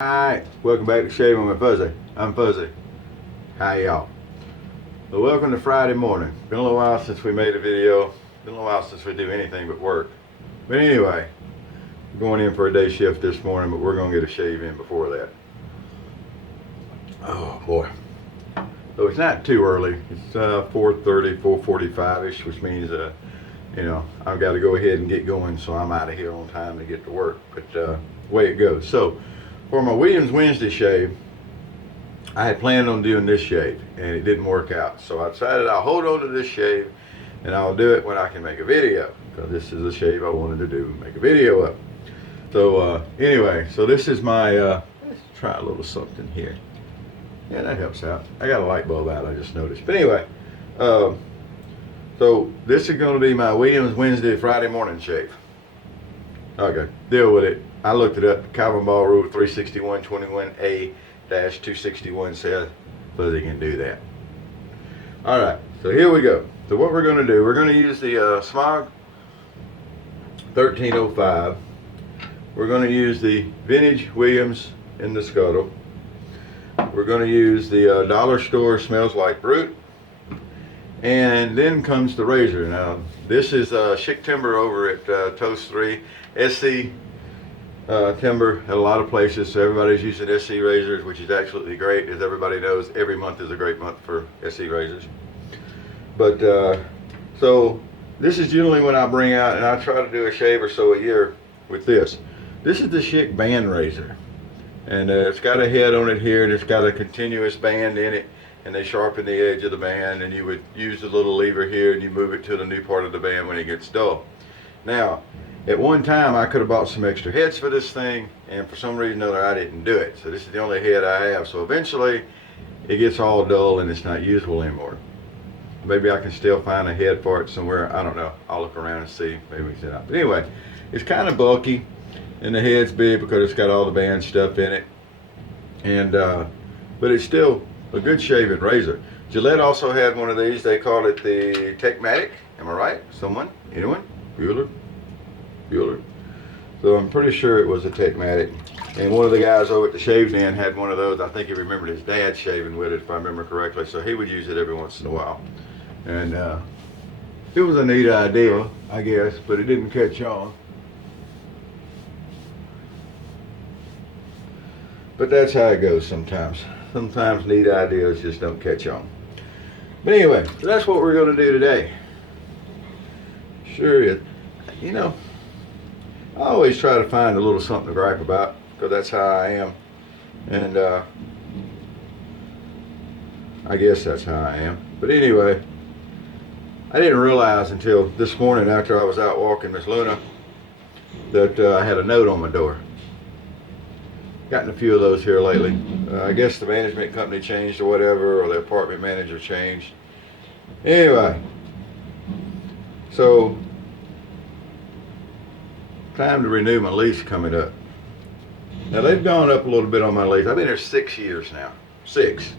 Alright, welcome back to Shaving with Fuzzy. I'm Fuzzy. How y'all? Well, welcome to Friday morning. Been a little while since we made a video. Been a little while since we do anything but work. But anyway, we're going in for a day shift this morning, but we're going to get a shave in before that. Oh boy. So it's not too early. It's 4:30, 4:45ish, which means I've got to go ahead and get going, so I'm out of here on time to get to work. But way it goes. So for my Williams Wednesday shave, I had planned on doing this shave and it didn't work out. So I decided I'll hold on to this shave and I'll do it when I can make a video, because this is a shave I wanted to do, make a video of. So anyway, so this is my, let's try a little something here. Yeah, that helps out. I got a light bulb out, I just noticed. But anyway, so this is going to be my Williams Wednesday Friday morning shave. Okay, deal with it. I looked it up. Calvin Ball Rule 361.21a-261 says Fuzzy can do that. Alright, so here we go. So what we're going to do, we're going to use the Smog 1305. We're going to use the Vintage Williams in the Scuttle. We're going to use the Dollar Store Smells Like Brut. And then comes the razor. Now, this is Schick Timber over at Toast 3. SC Timber at a lot of places, so everybody's using SC razors, which is absolutely great. As everybody knows, every month is a great month for SC razors. But so this is generally when I bring out, and I try to do a shave or so a year with this. This is the Schick Band razor, and it's got a head on it here, and it's got a continuous band in it, and they sharpen the edge of the band, and you would use the little lever here and you move it to the new part of the band when it gets dull. Now, at one time I could have bought some extra heads for this thing, and for some reason or other I didn't do it. So this is the only head I have. So eventually it gets all dull and it's not usable anymore. Maybe I can still find a head for it somewhere. I don't know. I'll look around and see. Maybe we can set out. But anyway, it's kind of bulky and the head's big because it's got all the band stuff in it. And but it's still a good shaving razor. Gillette also had one of these. They called it the Techmatic. Am I right? Someone? Anyone? Bueller? So I'm pretty sure it was a Techmatic. And one of the guys over at the Shave Den had one of those. I think he remembered his dad shaving with it, if I remember correctly. So he would use it every once in a while. And it was a neat idea, I guess, but it didn't catch on. But that's how it goes sometimes. Sometimes neat ideas just don't catch on. But anyway, so that's what we're going to do today. Sure is. You know, I always try to find a little something to gripe about, because that's how I am. And I guess that's how I am. But anyway, I didn't realize until this morning after I was out walking Miss Luna that I had a note on my door. Gotten a few of those here lately. I guess the management company changed or whatever, or the apartment manager changed. Anyway, so time to renew my lease coming up. Now they've gone up a little bit on my lease. I've been here 6 years now. 6.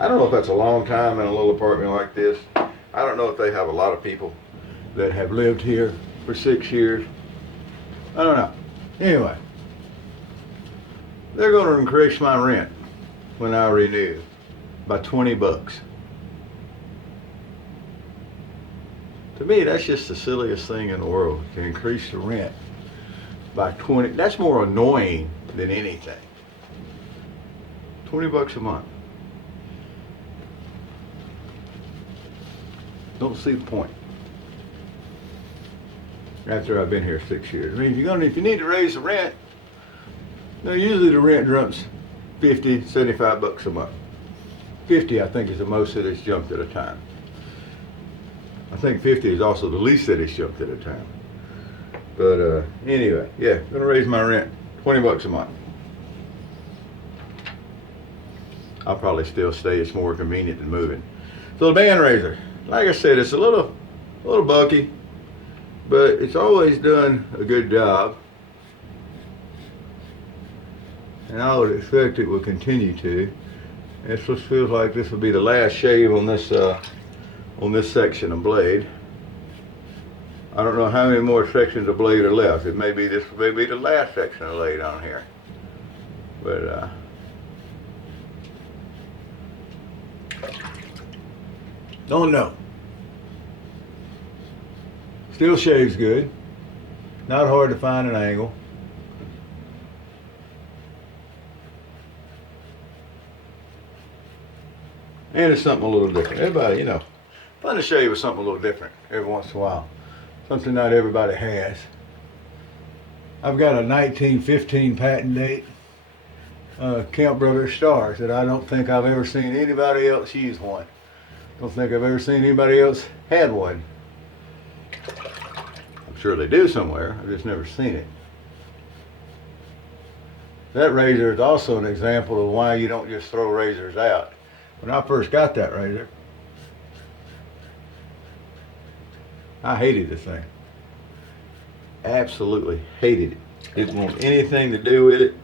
I don't know if that's a long time in a little apartment like this. I don't know if they have a lot of people that have lived here for 6 years. I don't know. Anyway, they're going to increase my rent when I renew by $20. To me, that's just the silliest thing in the world, to increase the rent by 20. That's more annoying than anything. $20 a month. Don't see the point. After I've been here 6 years. I mean, if you need to raise the rent, now usually the rent jumps 50, 75 bucks a month. 50, I think, is the most that it's jumped at a time. I think 50 is also the least that it's jumped at a time. But anyway, yeah, gonna raise my rent $20 a month. I'll probably still stay. It's more convenient than moving. So the band razor, like I said, it's a little bulky, but it's always done a good job. And I would expect it will continue to. It just feels like this will be the last shave on this section of blade. I don't know how many more sections of blade are left. It may be this may be the last section of blade on here. But don't know. Still shaves good. Not hard to find an angle. And it's something a little different. Everybody, you know, fun to shave with something a little different every once in a while. Something not everybody has. I've got a 1915 patent date Kemp Brothers stars that I don't think I've ever seen anybody else use one. Don't think I've ever seen anybody else had one. I'm sure they do somewhere. I've just never seen it. That razor is also an example of why you don't just throw razors out. When I first got that razor, I hated the thing. Absolutely hated it. Didn't want anything to do with it.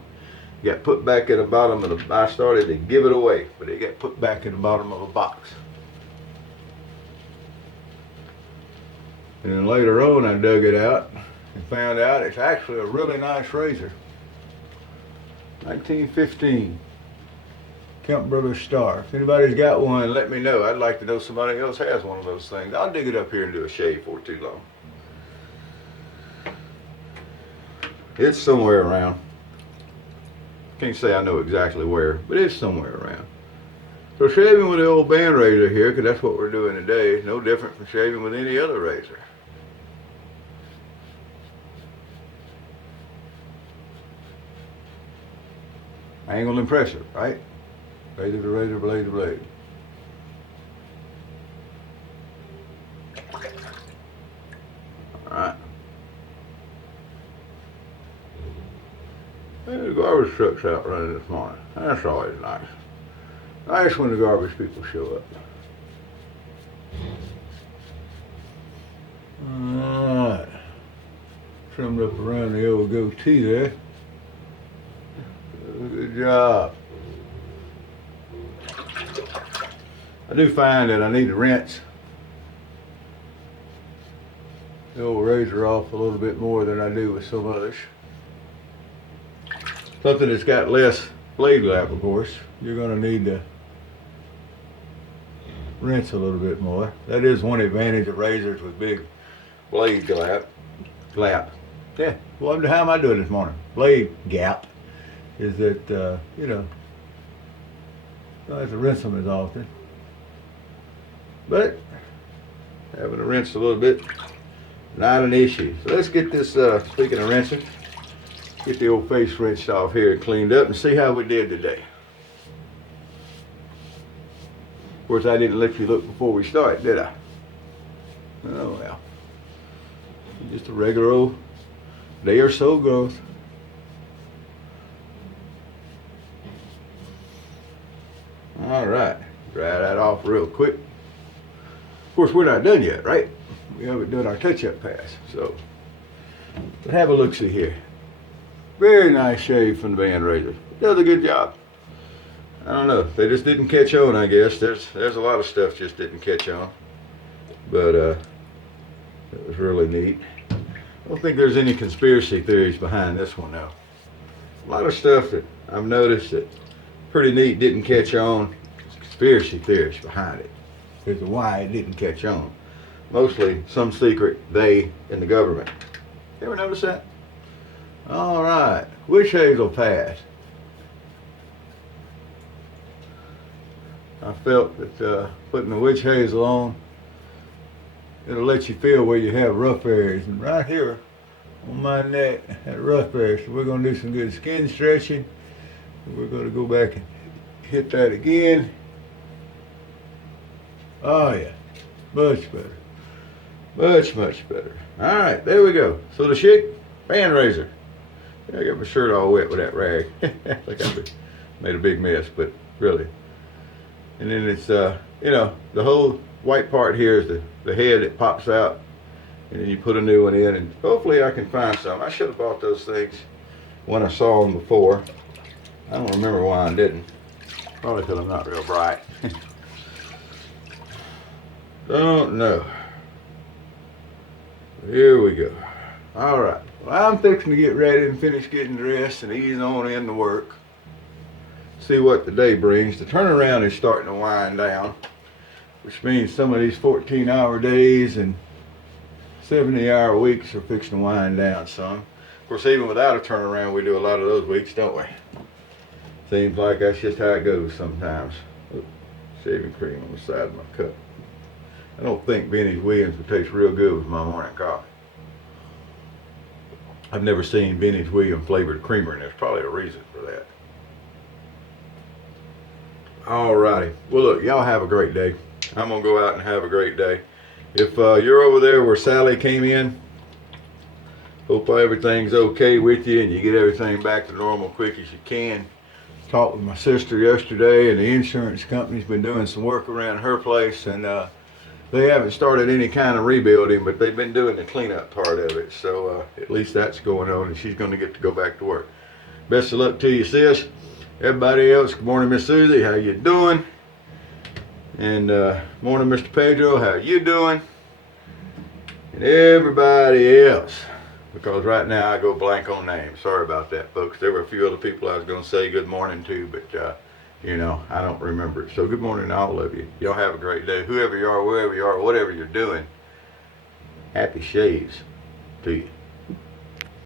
Got put back at the bottom of the, I started to give it away, but it got put back at the bottom of a box. And then later on I dug it out and found out it's actually a really nice razor. 1915 Kemp Brothers Star. If anybody's got one, let me know. I'd like to know somebody else has one of those things. I'll dig it up here and do a shave for too long. It's somewhere around. Can't say I know exactly where, but it's somewhere around. So shaving with the old band razor here, because that's what we're doing today, is no different from shaving with any other razor. Angle and pressure, right? Razor to razor, blade to blade. Alright. The garbage truck's out running this morning. That's always nice. Nice when the garbage people show up. Alright. Trimmed up around the old goatee there. Good job. I do find that I need to rinse the old razor off a little bit more than I do with some others. Something that's got less blade lap, of course, you're going to need to rinse a little bit more. That is one advantage of razors with big blade lap. Yeah, well, how am I doing this morning? Blade gap is that, you know, don't have to rinse them as often. But having to rinse a little bit, not an issue. So let's get this, speaking of rinsing, get the old face rinsed off here and cleaned up and see how we did today. Of course, I didn't let you look before we started, did I? Oh well. Just a regular old day or so growth. All right, dry that off real quick. Of course, we're not done yet, right? We haven't done our touch-up pass, so. But have a look-see here. Very nice shave from the band razor. Does a good job. I don't know, they just didn't catch on, I guess. There's a lot of stuff just didn't catch on. But it was really neat. I don't think there's any conspiracy theories behind this one now. A lot of stuff that I've noticed that pretty neat didn't catch on. Conspiracy theories behind it as to why it didn't catch on. Mostly some secret they in the government. You ever notice that? All right, witch hazel pass. I felt that putting the witch hazel on, it'll let you feel where you have rough areas. And right here on my neck, that rough area. So we're gonna do some good skin stretching. We're gonna go back and hit that again. Oh yeah, much better. Much, much better. All right, there we go. So the Schick Band razor. I got my shirt all wet with that rag. Like I made a big mess, but really. And then it's, you know, the whole white part here is the head that pops out. And then you put a new one in, and hopefully I can find some. I should have bought those things when I saw them before. I don't remember why I didn't. Probably because I'm not real bright. Don't know. Here we go. All right. Well, I'm fixing to get ready and finish getting dressed and ease on into work. see what the day brings. The turnaround is starting to wind down, which means some of these 14-hour days and 70-hour weeks are fixing to wind down some. Of course, even without a turnaround, we do a lot of those weeks, don't we? Seems like that's just how it goes sometimes. Oops, shaving cream on the side of my cup. I don't think Vintage Williams would taste real good with my morning coffee. I've never seen Vintage Williams flavored creamer, and there's probably a reason for that. Alrighty. Well, look, y'all have a great day. I'm going to go out and have a great day. If you're over there where Sally came in, hope everything's okay with you and you get everything back to normal quick as you can. Talked with my sister yesterday, and the insurance company's been doing some work around her place, and they haven't started any kind of rebuilding, but they've been doing the cleanup part of it. So at least that's going on, and she's going to get to go back to work. Best of luck to you, sis. Everybody else, good morning, Miss Susie. How you doing? And morning, Mr. Pedro. How you doing? And everybody else, because right now I go blank on names. Sorry about that, folks. There were a few other people I was going to say good morning to, but you know, I don't remember it. So good morning to all of you. Y'all have a great day. Whoever you are, wherever you are, whatever you're doing, happy shaves to you.